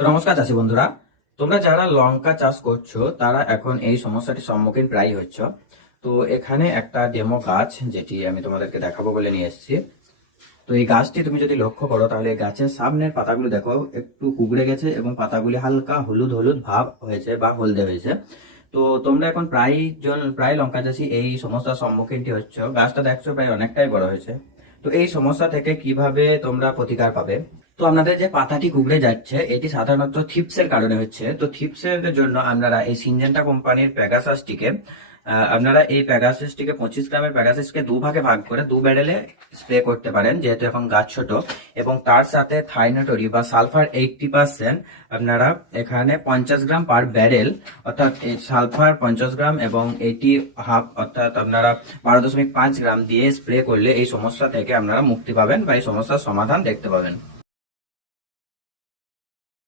তো নমস্কার চাষী বন্ধুরা, তোমরা যারা লঙ্কা চাষ করছো তারা এখন এই সমস্যাটির সম্মুখীন প্রায় হচ্ছ। তো এখানে একটা ডেমো গাছ যেটি আমি তোমাদেরকে দেখাবো বলে নিয়ে এসেছি। তো এই গাছটি তুমি যদি লক্ষ্য করো তাহলে এই গাছের সামনের পাতাগুলো দেখো একটু কুঁকড়ে গেছে এবং পাতাগুলি হালকা হলুদ হলুদ ভাব হয়েছে বা হলদে হয়েছে। তো তোমরা এখন প্রায় লঙ্কা চাষী এই সমস্যার সম্মুখীনটি হচ্ছ। গাছটা দেখছো প্রায় অনেকটাই বড় হয়েছে। তো এই সমস্যা থেকে কিভাবে তোমরা প্রতিকার পাবে? তো আপনাদের যে পাতাটি কুঁকড়ে যাচ্ছে এটি সাধারণত থ্রিপসের কারণে হচ্ছে। তো থ্রিপসের জন্য আপনারা এই সিনজেন্টা কোম্পানির প্যাগাসাসটিকে আপনারা এই প্যাগাসিসটিকে 25 গ্রামের প্যাগাসিসকে দুভাগে ভাগ করে 2 ব্যারেলে স্প্রে করতে পারেন, যেহেতু এখন গাছ ছোট। এবং তার সাথে থাইনোটরি বা সালফার 80% আপনারা এখানে 50 গ্রাম পার ব্যারেল, অর্থাৎ এই সালফার 50 গ্রাম এবং 80 হাফ অর্থাৎ আপনারা 12.5 গ্রাম দিয়ে স্প্রে করলে এই সমস্যা থেকে আপনারা মুক্তি পাবেন বা এই সমস্যার সমাধান দেখতে পাবেন।